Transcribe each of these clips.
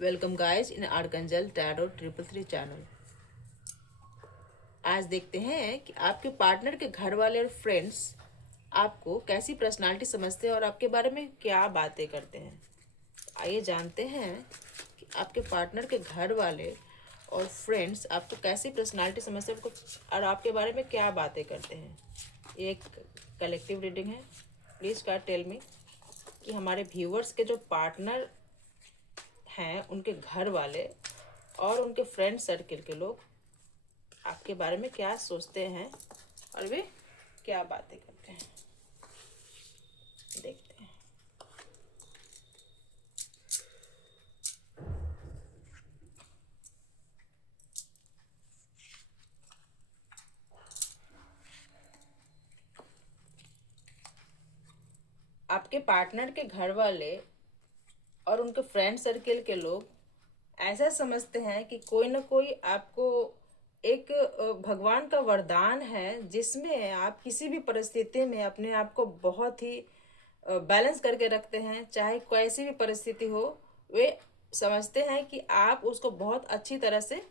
Welcome guys in archangel tarot 333 channel. आज देखते हैं कि आपके पार्टनर के घर वाले और फ्रेंड्स आपको कैसी पर्सनालिटी समझते हैं और आपके बारे में क्या बातें करते हैं। आइए जानते हैं कि आपके पार्टनर के घर वाले और फ्रेंड्स आपको कैसी पर्सनालिटी समझते हैं और आपके बारे में क्या बातें करते हैं। ये एक कलेक्टिव रीडिंग है। प्लीज़ कार्ड टेल मी कि हमारे व्यूअर्स के जो पार्टनर हैं उनके घर वाले और उनके फ्रेंड सर्किल के लोग आपके बारे में क्या सोचते हैं और वे क्या बातें करते हैं। देखते हैं। आपके पार्टनर के घर वाले और उनके फ्रेंड सर्किल के लोग ऐसा समझते हैं कि कोई ना कोई आपको एक भगवान का वरदान है जिसमें आप किसी भी परिस्थिति में अपने आप को बहुत ही बैलेंस करके रखते हैं। चाहे कैसी भी परिस्थिति हो, वे समझते हैं कि आप उसको बहुत अच्छी तरह से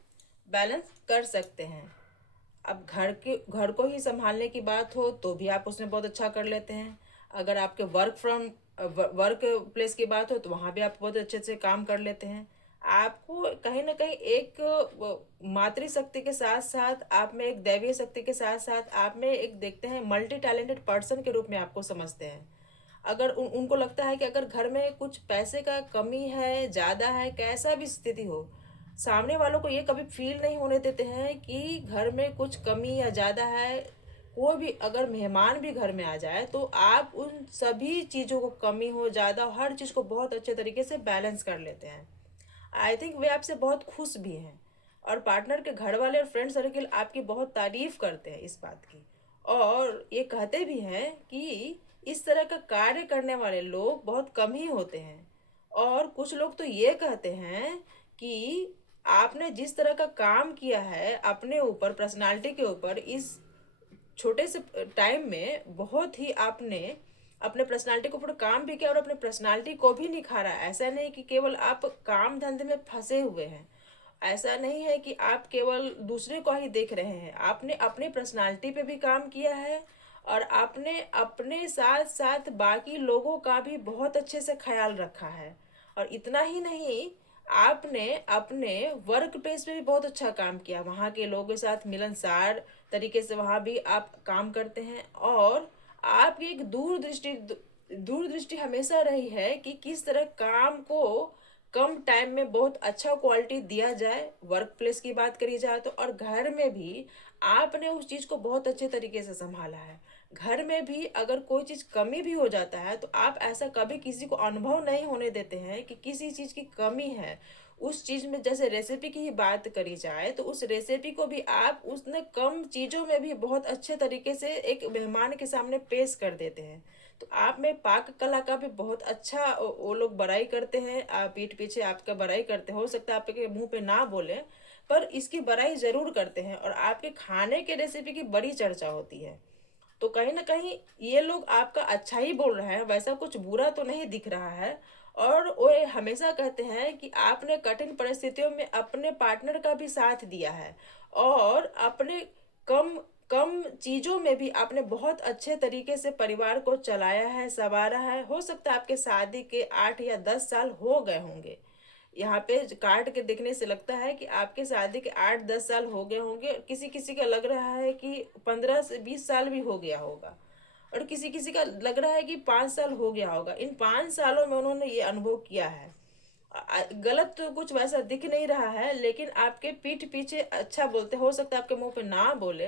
बैलेंस कर सकते हैं। अब घर को ही संभालने की बात हो तो भी आप उसमें बहुत अच्छा कर लेते हैं। अगर आपके वर्क प्लेस की बात हो तो वहाँ भी आप बहुत अच्छे से काम कर लेते हैं। आपको कहीं ना कहीं एक मातृशक्ति के साथ साथ आप में एक दैवीय शक्ति के साथ साथ आप में एक देखते हैं मल्टी टैलेंटेड पर्सन के रूप में आपको समझते हैं। अगर उनको लगता है कि अगर घर में कुछ पैसे का कमी है, ज़्यादा है, कैसा भी स्थिति हो, सामने वालों को ये कभी फील नहीं होने देते हैं कि घर में कुछ कमी या ज़्यादा है। कोई भी अगर मेहमान भी घर में आ जाए तो आप उन सभी चीज़ों को, कमी हो ज़्यादा हो, हर चीज़ को बहुत अच्छे तरीके से बैलेंस कर लेते हैं। आई थिंक वे आपसे बहुत खुश भी हैं और पार्टनर के घर वाले और फ्रेंड सर्किल आपकी बहुत तारीफ करते हैं इस बात की। और ये कहते भी हैं कि इस तरह का कार्य करने वाले लोग बहुत कम ही होते हैं। और कुछ लोग तो ये कहते हैं कि आपने जिस तरह का काम किया है अपने ऊपर, पर्सनालिटी के ऊपर, इस छोटे से टाइम में बहुत ही आपने अपने पर्सनालिटी के ऊपर काम भी किया और अपने पर्सनालिटी को भी निखारा। ऐसा नहीं कि केवल आप काम धंधे में फंसे हुए हैं, ऐसा नहीं है कि आप केवल दूसरे को ही देख रहे हैं। आपने अपनी पर्सनालिटी पे भी काम किया है और आपने अपने साथ साथ बाकी लोगों का भी बहुत अच्छे से ख्याल रखा है। और इतना ही नहीं, आपने अपने वर्क प्लेस पे भी बहुत अच्छा काम किया। वहाँ के लोगों के साथ मिलनसार तरीके से वहाँ भी आप काम करते हैं। और आपकी एक दूरदृष्टि हमेशा रही है कि किस तरह काम को कम टाइम में बहुत अच्छा क्वालिटी दिया जाए। वर्क प्लेस की बात करी जाए तो, और घर में भी आपने उस चीज़ को बहुत अच्छे तरीके से संभाला है। घर में भी अगर कोई चीज़ कमी भी हो जाता है तो आप ऐसा कभी किसी को अनुभव नहीं होने देते हैं कि किसी चीज़ की कमी है उस चीज़ में। जैसे रेसिपी की ही बात करी जाए तो उस रेसिपी को भी आप उसने कम चीज़ों में भी बहुत अच्छे तरीके से एक मेहमान के सामने पेश कर देते हैं। तो आप में पाक कला का भी बहुत अच्छा वो लोग बड़ाई करते हैं। आप पीठ पीछे आपका बड़ाई करते हैं, हो सकता है आपके मुंह पे ना बोले पर इसकी बड़ाई जरूर करते हैं और आपके खाने के रेसिपी की बड़ी चर्चा होती है। तो कहीं ना कहीं ये लोग आपका अच्छा ही बोल रहे हैं, वैसा कुछ बुरा तो नहीं दिख रहा है। और वो हमेशा कहते हैं कि आपने कठिन परिस्थितियों में अपने पार्टनर का भी साथ दिया है और अपने कम कम चीज़ों में भी आपने बहुत अच्छे तरीके से परिवार को चलाया है, संवारा है। हो सकता है आपके शादी के 8 या 10 साल हो गए होंगे। यहाँ पे कार्ड के देखने से लगता है कि आपके शादी के 8-10 साल हो गए होंगे। किसी किसी का लग रहा है कि 15 से 20 साल भी हो गया होगा और किसी किसी का लग रहा है कि 5 साल हो गया होगा। इन 5 सालों में उन्होंने ये अनुभव किया है। गलत तो कुछ वैसा दिख नहीं रहा है, लेकिन आपके पीठ पीछे अच्छा बोलते, हो सकता है आपके मुंह पे ना बोले,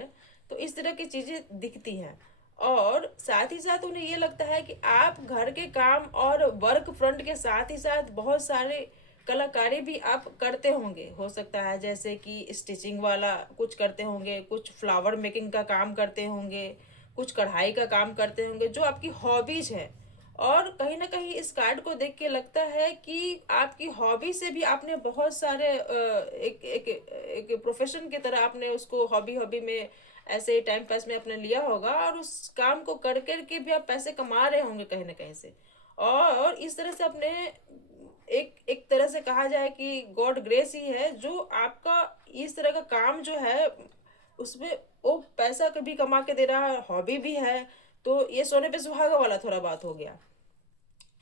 तो इस तरह की चीजें दिखती हैं। और साथ ही साथ उन्हें ये लगता है कि आप घर के काम और वर्क फ्रंट के साथ ही साथ बहुत सारे कलाकारी भी आप करते होंगे। हो सकता है जैसे कि स्टिचिंग वाला कुछ करते होंगे, कुछ फ्लावर मेकिंग का काम करते होंगे, कुछ कढ़ाई का काम करते होंगे, जो आपकी हॉबीज है। और कहीं ना कहीं इस कार्ड को देख के लगता है कि आपकी हॉबी से भी आपने बहुत सारे एक एक एक प्रोफेशन की तरह आपने उसको हॉबी हॉबी में ऐसे टाइम पास में आपने लिया होगा और उस काम को कर कर के भी आप पैसे कमा रहे होंगे कहीं ना कहीं से। और इस तरह से अपने एक एक तरह से कहा जाए कि गॉड ग्रेस ही है जो आपका इस तरह का काम जो है उसमें वो पैसा कभी कमा के दे रहा है, हॉबी भी है। तो ये सोने पे सुहागा वाला थोड़ा बात हो गया।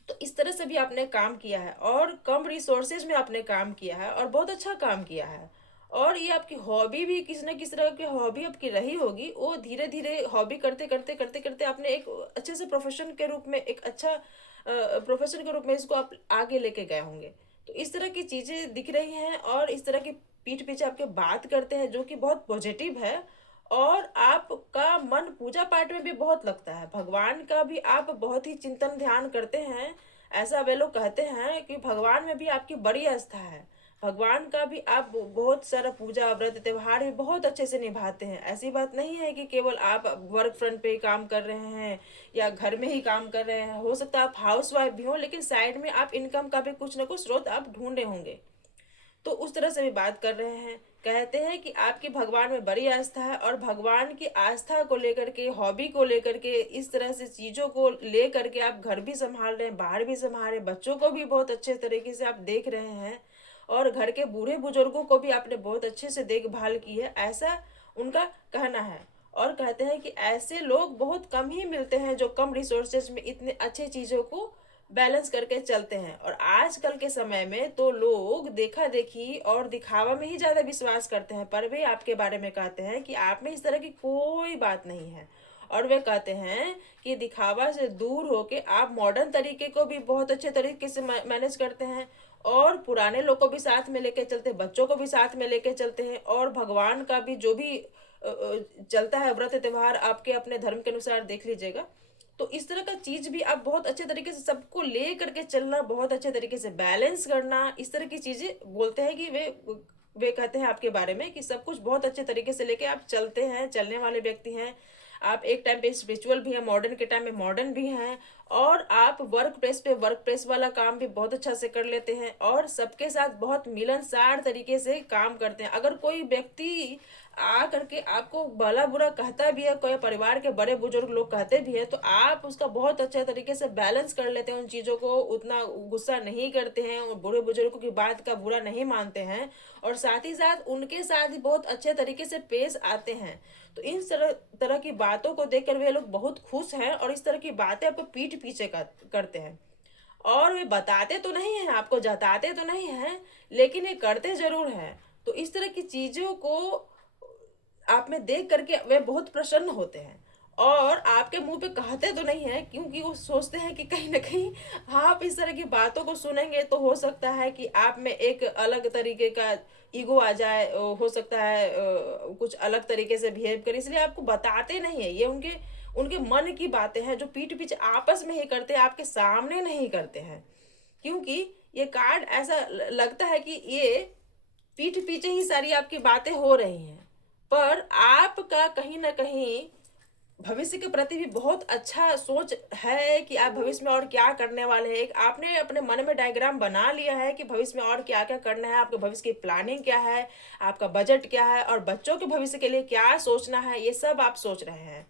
तो इस तरह से भी आपने काम किया है और कम रिसोर्सेज में आपने काम किया है और बहुत अच्छा काम किया है। और ये आपकी हॉबी भी किसी न किसी तरह की हॉबी आपकी रही होगी, वो धीरे धीरे हॉबी करते करते करते करते आपने एक अच्छे से प्रोफेशन के रूप में, एक अच्छा प्रोफेशन के रूप में इसको आप आगे लेके गए होंगे। तो इस तरह की चीज़ें दिख रही हैं और इस तरह की पीठ पीछे आपके बात करते हैं जो कि बहुत पॉजिटिव है। और आपका मन पूजा पाठ में भी बहुत लगता है, भगवान का भी आप बहुत ही चिंतन ध्यान करते हैं। ऐसा वे लोग कहते हैं कि भगवान में भी आपकी बड़ी आस्था है, भगवान का भी आप बहुत सारा पूजा व्रत त्योहार भी बहुत अच्छे से निभाते हैं। ऐसी बात नहीं है कि केवल आप वर्क फ्रंट पे ही काम कर रहे हैं या घर में ही काम कर रहे हैं, हो सकता है आप हाउस वाइफ भी हो लेकिन साइड में आप इनकम का भी कुछ ना कुछ स्रोत आप ढूंढे होंगे। तो उस तरह से भी बात कर रहे हैं। कहते हैं कि आपकी भगवान में बड़ी आस्था है और भगवान की आस्था को लेकर के, हॉबी को लेकर के, इस तरह से चीज़ों को लेकर के आप घर भी संभाल रहे हैं, बाहर भी संभाल रहे हैं, बच्चों को भी बहुत अच्छे तरीके से आप देख रहे हैं और घर के बूढ़े बुजुर्गों को भी आपने बहुत अच्छे से देखभाल की है, ऐसा उनका कहना है। और कहते हैं कि ऐसे लोग बहुत कम ही मिलते हैं जो कम रिसोर्सेज में इतने अच्छे चीज़ों को बैलेंस करके चलते हैं। और आजकल के समय में तो लोग देखा देखी और दिखावा में ही ज़्यादा विश्वास करते हैं, पर वे आपके बारे में कहते हैं कि आप में इस तरह की कोई बात नहीं है। और वे कहते हैं कि दिखावा से दूर होके आप मॉडर्न तरीके को भी बहुत अच्छे तरीके से मैनेज करते हैं और पुराने लोग को भी साथ में लेके चलते हैं, बच्चों को भी साथ में लेके चलते हैं और भगवान का भी जो भी चलता है व्रत त्योहार आपके अपने धर्म के अनुसार देख लीजिएगा। तो इस तरह का चीज भी आप बहुत अच्छे तरीके से सबको ले करके चलना, बहुत अच्छे तरीके से बैलेंस करना, इस तरह की चीजें बोलते हैं कि वे कहते हैं आपके बारे में कि सब कुछ बहुत अच्छे तरीके से लेके आप चलते हैं, चलने वाले व्यक्ति हैं। आप एक टाइम पे स्पिरिचुअल भी हैं, मॉडर्न के टाइम में मॉडर्न भी हैं और आप वर्क प्लेस पे वर्क प्लेस वाला काम भी बहुत अच्छा से कर लेते हैं और सबके साथ बहुत मिलनसार तरीके से काम करते हैं। अगर कोई व्यक्ति आ करके आपको भला बुरा कहता भी है, कोई परिवार के बड़े बुजुर्ग लोग कहते भी है, तो आप उसका बहुत अच्छे तरीके से बैलेंस कर लेते हैं, उन चीज़ों को उतना गुस्सा नहीं करते हैं और बूढ़े बुजुर्गों की बात का बुरा नहीं मानते हैं और साथ ही साथ उनके साथ ही बहुत अच्छे तरीके से पेश आते हैं। तो इन तरह की बातों को देखकर वे लोग बहुत खुश हैं और इस तरह की बातें आपको पीठ पीछे करते हैं। और वे बताते तो नहीं हैं आपको, जताते तो नहीं हैं, लेकिन ये करते जरूर हैं। तो इस तरह की चीज़ों को आप में देख करके वे बहुत प्रसन्न होते हैं और आपके मुंह पे कहते तो नहीं है क्योंकि वो सोचते हैं कि कहीं ना कहीं आप इस तरह की बातों को सुनेंगे तो हो सकता है कि आप में एक अलग तरीके का ईगो आ जाए, हो सकता है कुछ अलग तरीके से बिहेव करे, इसलिए आपको बताते नहीं है। ये उनके उनके मन की बातें हैं जो पीठ पीछे आपस में ही करते हैं, आपके सामने नहीं करते हैं। क्योंकि ये कार्ड ऐसा लगता है कि ये पीठ पीछे ही सारी आपकी बातें हो रही हैं, पर आपका कहीं ना कहीं भविष्य के प्रति भी बहुत अच्छा सोच है कि आप भविष्य में और क्या करने वाले हैं। एक आपने अपने मन में डायग्राम बना लिया है कि भविष्य में और क्या क्या करना है, आपके भविष्य की प्लानिंग क्या है, आपका बजट क्या है और बच्चों के भविष्य के लिए क्या सोचना है, ये सब आप सोच रहे हैं।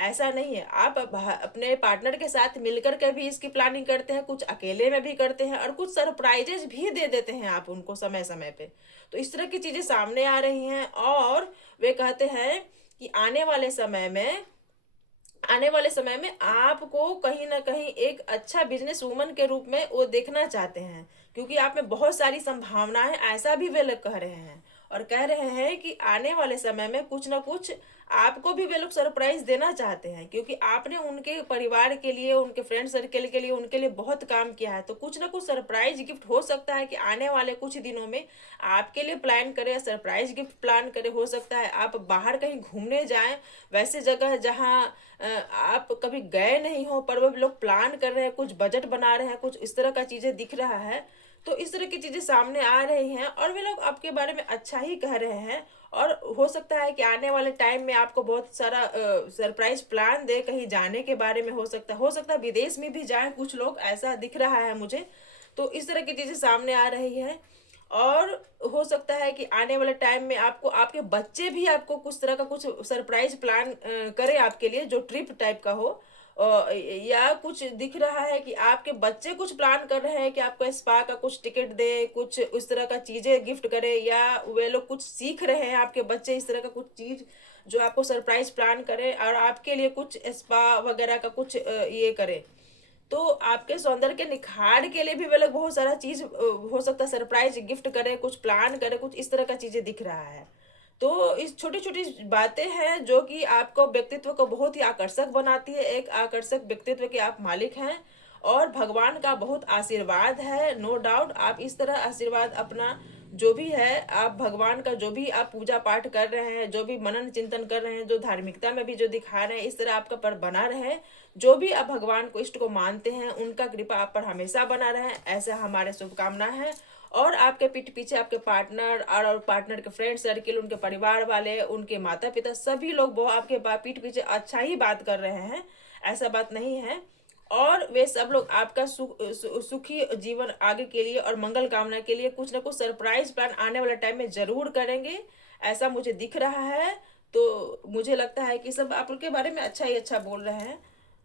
ऐसा नहीं है, आप अपने पार्टनर के साथ मिलकर के भी इसकी प्लानिंग करते हैं, कुछ अकेले में भी करते हैं और कुछ सरप्राइजेज भी दे देते हैं आप उनको समय समय पे। तो इस तरह की चीजें सामने आ रही हैं और वे कहते हैं कि आने वाले समय में आपको कहीं ना कहीं एक अच्छा बिजनेस वूमन के रूप में वो देखना चाहते हैं, क्योंकि आप में बहुत सारी संभावनाएं, ऐसा भी वे लोग कह रहे हैं। और कह रहे हैं कि आने वाले समय में कुछ ना कुछ आपको भी वे लोग सरप्राइज देना चाहते हैं, क्योंकि आपने उनके परिवार के लिए, उनके फ्रेंड सर्कल के लिए, उनके लिए बहुत काम किया है। तो कुछ ना कुछ सरप्राइज गिफ्ट हो सकता है कि आने वाले कुछ दिनों में आपके लिए प्लान करें, सरप्राइज गिफ्ट प्लान करें। हो सकता है आप बाहर कहीं घूमने जाएं, वैसे जगह जहां आप कभी गए नहीं हो, पर वो लोग प्लान कर रहे हैं, कुछ बजट बना रहे हैं, कुछ इस तरह का चीजें दिख रहा है। तो इस तरह की चीजें सामने आ रही हैं और वे लोग आपके बारे में अच्छा ही कह रहे हैं। और हो सकता है कि आने वाले टाइम में आपको बहुत सारा सरप्राइज प्लान दे, कहीं जाने के बारे में, हो सकता है विदेश में भी जाएं कुछ लोग, ऐसा दिख रहा है मुझे। तो इस तरह की चीजें सामने आ रही है और हो सकता है कि आने वाले टाइम में आपको आपके बच्चे भी आपको कुछ तरह का कुछ सरप्राइज प्लान करें आपके लिए, जो ट्रिप टाइप का हो। या कुछ दिख रहा है कि आपके बच्चे कुछ प्लान कर रहे हैं कि आपको स्पा का कुछ टिकट दे, कुछ उस तरह का चीजें गिफ्ट करे, या वे लोग कुछ सीख रहे हैं आपके बच्चे इस तरह का कुछ चीज जो आपको सरप्राइज प्लान करे और आपके लिए कुछ स्पा वगैरह का कुछ ये करे, तो आपके सौंदर्य के निखार के लिए भी वे लोग बहुत सारा चीज हो सकता है सरप्राइज गिफ्ट करे, कुछ प्लान करे, कुछ इस तरह का चीजें दिख रहा है। तो इस छोटी छोटी बातें हैं जो कि आपको व्यक्तित्व को बहुत ही आकर्षक बनाती है, एक आकर्षक व्यक्तित्व के आप मालिक हैं और भगवान का बहुत आशीर्वाद है, नो डाउट। आप इस तरह आशीर्वाद अपना जो भी है, आप भगवान का जो भी आप पूजा पाठ कर रहे हैं, जो भी मनन चिंतन कर रहे हैं, जो धार्मिकता में भी जो दिखा रहे हैं, इस तरह आपका पर बना रहे। जो भी आप भगवान को इष्ट को मानते हैं उनका कृपा आप पर हमेशा बना रहे, ऐसा हमारे शुभकामना है। और आपके पीठ पीछे आपके पार्टनर और पार्टनर के फ्रेंड सर्किल, उनके परिवार वाले, उनके माता पिता, सभी लोग बहुत आपके पीठ पीछे अच्छा ही बात कर रहे हैं, ऐसा बात नहीं है। और वे सब लोग आपका सुखी जीवन आगे के लिए और मंगल कामना के लिए कुछ ना कुछ सरप्राइज प्लान आने वाले टाइम में जरूर करेंगे, ऐसा मुझे दिख रहा है। तो मुझे लगता है कि सब आपके बारे में अच्छा ही अच्छा बोल रहे हैं।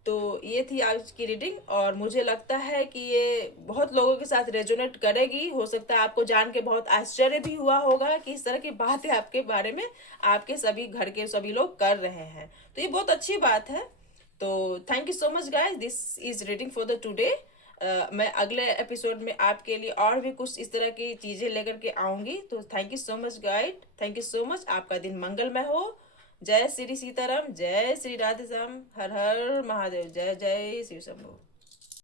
तो ये थी आज की रीडिंग और मुझे लगता है कि ये बहुत लोगों के साथ रेजोनेट करेगी। हो सकता है आपको जान के बहुत आश्चर्य भी हुआ होगा कि इस तरह की बातें आपके बारे में आपके सभी घर के सभी लोग कर रहे हैं, तो ये बहुत अच्छी बात है। तो thank you so much guys, this is reading for the today. मैं अगले एपिसोड में आपके लिए और भी कुछ इस तरह की चीज़ें लेकर के आऊँगी। तो thank you so much guide, thank you so much. आपका दिन मंगलमय हो। जय श्री सीताराम, जय श्री राधे श्याम, हर हर महादेव, जय जय शिव शंभू।